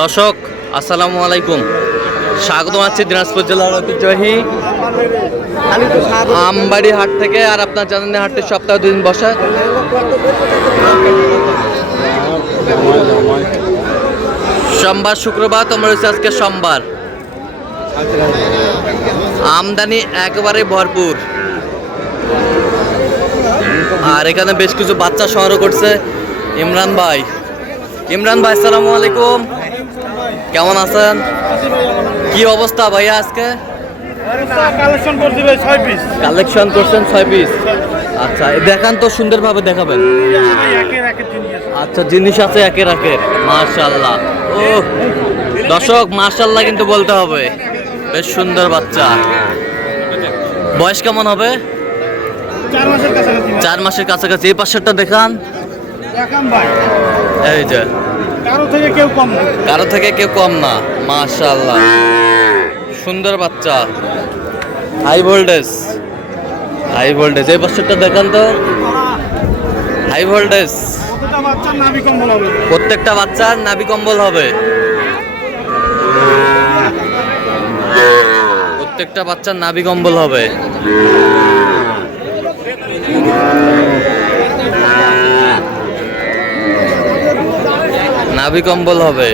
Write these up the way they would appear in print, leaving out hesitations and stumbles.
দর্শক আসসালামু আলাইকুম, স্বাগত আছি দিনাজপুর জেলার ঐতিহ্যবাহী আমবাড়ি হাট থেকে। আর আপনার জানেন হাটটি সপ্তাহে 2 দিন বসে, সোমবার শুক্রবার। তোমরা রয়েছে আজকে সোমবার। আমদানি একেবারে ভরপুর, আর এখানে বেশ কিছু বাচ্চা সংগ্রহ করছে ইমরান ভাই। আসসালামু আলাইকুম, কেমন আছেন? কি অবস্থা ভাইয়া আজকে? কালেকশন করছেন 6 পিস। আচ্ছা, দেখান তো, সুন্দরভাবে দেখাবেন। আচ্ছা, জিনিস আছে একের একের, মাশাআল্লাহ। ও দর্শক, মাশাআল্লাহ কিন্তু বলতে হবে, বেশ সুন্দর বাচ্চা। বয়স কেমন হবে? 4 মাসের কাছাকাছি। এই পাশেরটা দেখান। এই যে কারো থেকে কেউ কম না, মাশাআল্লাহ, সুন্দর বাচ্চা, হাই ভোল্টেজ। এই বাচ্চাটা দেখান তো, হাই ভোল্টেজ। প্রত্যেকটা বাচ্চার নাভি কম্বল হবে, প্রত্যেকটা বাচ্চার নাভি কম্বল হবে। নাভি কম্বল হবে।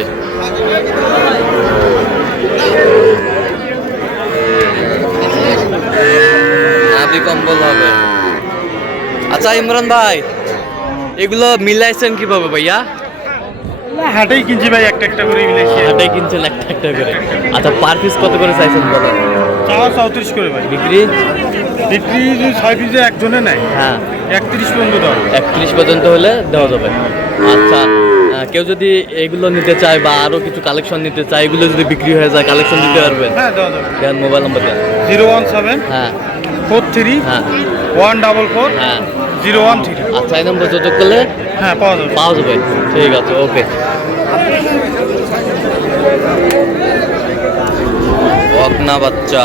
আচ্ছা ইমরান ভাই, এগুলো মিলাইছেন কিভাবে ভাইয়া? হাটেই কিনছি ভাই, একটা করে মিলাইছি। হাটেই কিনছেন একটা করে। আচ্ছা, পার পিস কত করে চাইছেন বলেন? 34 করে ভাই। বিক্রি 6 পিসে একজনে নাই। হ্যাঁ, 31 পর্যন্ত দাও। 31 পর্যন্ত হলে দেওয়া যাবে। আচ্ছা, কেউ যদি এগুলো নিতে চায় বা আরো কিছু কালেকশন নিতে চায়, এগুলো যদি বিক্রি হয়ে যায়, কালেকশন দিতে পারবেন? হ্যাঁ, দেওয়া যাবে। দেন মোবাইল নাম্বার দেন। 017 হ্যাঁ 43 হ্যাঁ 144 হ্যাঁ 013। আচ্ছা, এই নম্বর যোগাযোগ করলে হ্যাঁ, পাওয়া যাবে। ঠিক আছে, ওকে। বকনা বাচ্চা,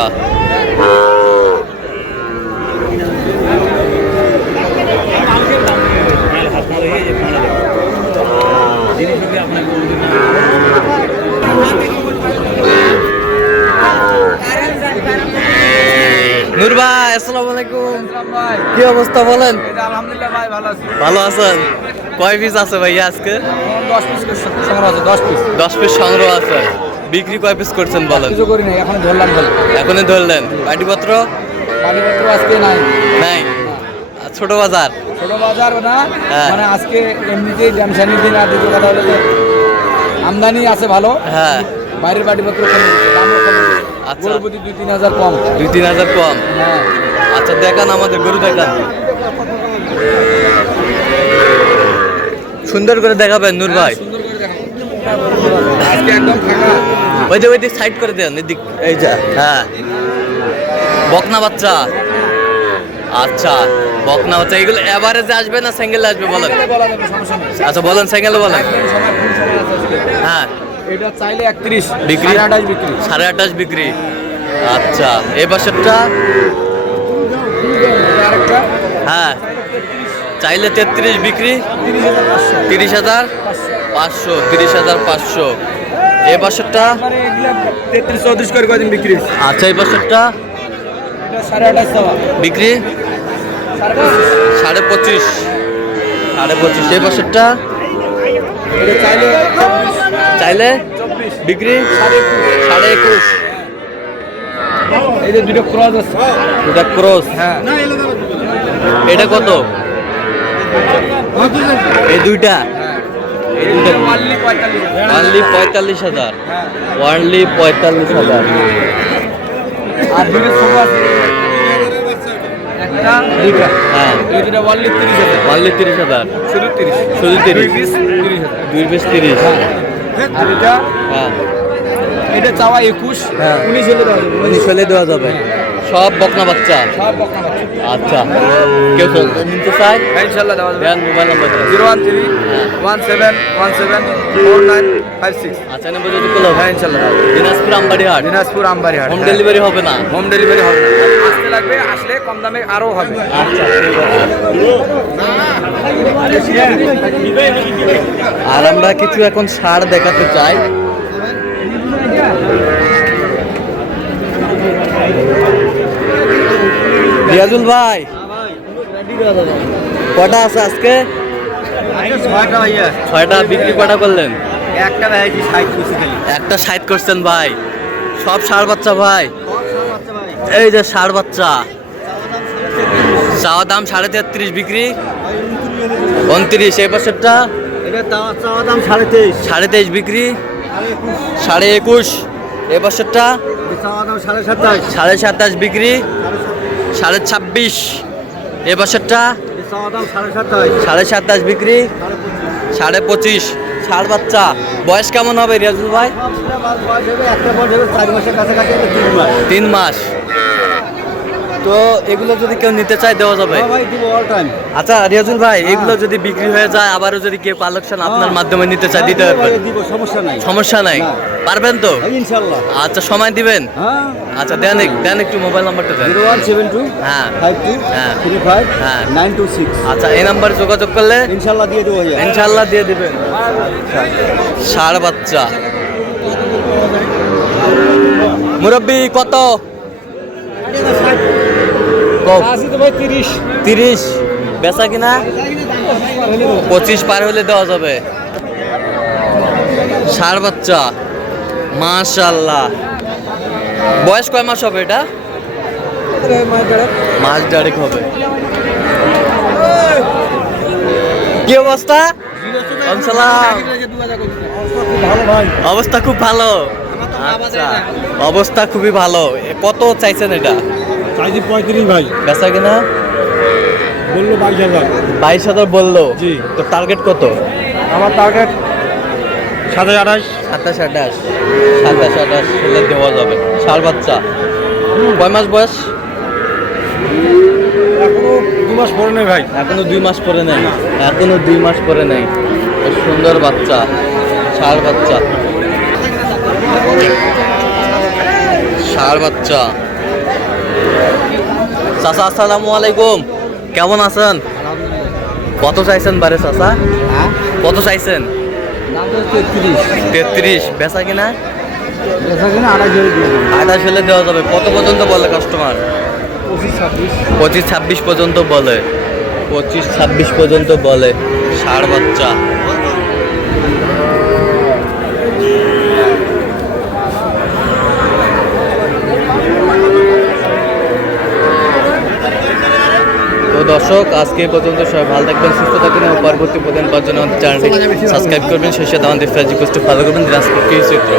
নূর ভাই আসসালামু আলাইকুম, কি অবস্থা বলেন? আলহামদুলিল্লাহ ভাই, ভালো আছি। ভালো আছেন? কয় পিস আছে ভাইয়া আজকে? 10 পিস সংগ্রহ আছে। 10 পিস সংগ্রহ আছে। বিক্রি কয় পিস করছেন বলেন? কিছু করি নাই, এখন ধরলাম। এখনই ধরলেন? পাটিপত্র আজকে নাই। ছোট বাজার না, হ্যাঁ। মানে আজকে এমনিতেই ড্যামশানি দিন। আর দ্বিতীয় কথা হলো যে আমদানি আছে ভালো। হ্যাঁ, বাইরের বাটিপত্র কমে গেছে, দামও কমে গেছে। আচ্ছা। গরুর প্রতি 2-3 হাজার কম। 2-3 হাজার কম। হ্যাঁ। আচ্ছা, দেখান আমাদের গরু, দেখান, সুন্দর করে দেখাবেন নূর ভাই। সুন্দর করে দেখাবো। আজকে একদম ফাঁকা। ওই দিক সাইড করে দেন, এদিক। এই যে হ্যাঁ, বকনা বাচ্চা। আচ্ছা, বকনা বাচ্চা। এগুলো এভারেজে আসবে না সিঙ্গেলে আসবে বলেন? বলা যাবে, সমস্যা নেই। আচ্ছা বলেন, সিঙ্গেলে বলেন। হ্যাঁ, এটা চাইলে 31 বিক্রি, 28 বিক্রি। 28.5 বিক্রি। আচ্ছা, এই পাশেরটা? আরেকটা হ্যাঁ, চাইলে 33 বিক্রি, 30,500। 30,500। এই পাশেরটা? মানে এগুলা 33-34 করে কদিন বিক্রি। আচ্ছা, এই পাশেরটা? এটা 28.5 বিক্রি 25.5। 25.5। এই পাশেরটা? এটা চাইলে 24 বিক্রি 21.5। এই যে দুটো ক্রস আছে। দুটা ক্রস। হ্যাঁ, এটা কত? এই দুইটা? এই দুইটা ওয়ানলি 45। অনলি 45,000। হ্যাঁ, অনলি 45,000। আর দুটো ছোট আছে। একটা দুইটা। হ্যাঁ, এই দুটো ওয়ানলি 30,000। অনলি 30,000। শুধু 30। শুধু 30। 30,000। 2 পিস 30। আর এটা হ্যাঁ এটা চাওয়া 21। হ্যাঁ, 19 হলে দেওয়া যাবে। 19 হলে দেওয়া যাবে। সব বকনা বাচ্চা। সব বকনা বাচ্চা। আচ্ছা, কেউ নিতে চায়? হ্যাঁ, ইনশাআল্লাহ দেওয়া যাবে। দেন মোবাইল নাম্বার দেন। 013 1717 4956। আচ্ছা, নাম্বার যদি কল হ্যাঁ, ইনশাআল্লাহ দেওয়া যাবে। দিনাজপুর আমবাড়ি হাট। দিনাজপুর আমবাড়ি হাট। হোম ডেলিভারি হবে না? হোম ডেলিভারি হবে। আসতে লাগবে, আসলে কম দামে আরো হবে। আচ্ছা, ঠিক আছে। আর আমরা কিছু এখন সার দেখাতে চাই। রিয়াজুল ভাই কটা আছে আজকে? 6টা। বিক্রি কটা করলেন? একটা 60 করছেন ভাই। সব ষাঁড় বাচ্চা ভাই। এই যে ষাঁড় বাচ্চা, চাওয়া দাম 33.5, বিক্রি 29। এই পাশেরটা 23.5, বিক্রি 21.5। এই পাশেরটা 27.5, বিক্রি 26.5। এই পাশেরটা 27.5, বিক্রি 25.5। ষাঁড় বাচ্চা বয়স কেমন হবে রিয়াজুল ভাই? 3 মাস। তো এগুলো যদি কেউ নিতে চায় দেওয়া যাবে? আচ্ছা রিয়াজুল ভাই, এগুলো যদি বিক্রি হয়ে যায় আবারও যদি কেউ কালেকশন আপনার মাধ্যমে নিতে চায় দিতে পারবেন? সমস্যা নাই, পারবেন তো? আচ্ছা সময় দিবেন? আচ্ছা দেন একটু মোবাইল নাম্বারটা দেন। 0172 হ্যাঁ 52 হ্যাঁ 35 হ্যাঁ 926। আচ্ছা এই নাম্বারে যোগাযোগ করলে ইনশাআল্লাহ দিয়ে দেবো ভাইয়া। ইনশাআল্লাহ দিয়ে দিবেন। ষাঁড় বাচ্চা মুরব্বি কত? ভাই 30। 30। বেচা কিনা 25 পার হলে দেওয়া যাবে। ষাঁড় বাচ্চা মাশাআল্লাহ। বয়স কয় মাস হবে এটা? মাস 1.5 হবে। কি অবস্থা? আসসালাম। অবস্থা খুব ভালো। আচ্ছা অবস্থা খুবই ভালো। কত চাইছেন এটা? 35 ভাই। বেচা কিনা বললো 22,000। 22,000 বললো। জি। তো টার্গেট কত? আমার টার্গেট 27-28। 27-28 হলে দেওয়া যাবে। ষাঁড় বাচ্চা কয় মাস বয়স? এখনো 2 মাস পরে নেই ভাই। এখনো 2 মাস পরে নেই। এখনো 2 মাস পরে নেই। বেশ সুন্দর বাচ্চা, ষাঁড় বাচ্চা। ষাঁড় বাচ্চা। চাচা আসসালামু আলাইকুম, কেমন আছেন? কত চাইছেন বারে চাচা? কত চাইছেন? 33। বেচা কিনা 28 হলে দেওয়া যাবে। কত পর্যন্ত বলে কাস্টমার? 25-26 পর্যন্ত বলে। 25-26 পর্যন্ত বলে। ষাঁড় বাচ্চা। তো দর্শক আজকে এই পর্যন্ত সবাই ভালো থাকবেন, সুস্থ থাকবেন এবং পরবর্তী প্রতিদিন পাওয়ার জন্য আমাদের চ্যানেলটি সাবস্ক্রাইব করবেন। সেই সাথে আমাদের ফেসবুক পেজটি ফলো করবেন। দিনাজপুর কৃষি চিত্র।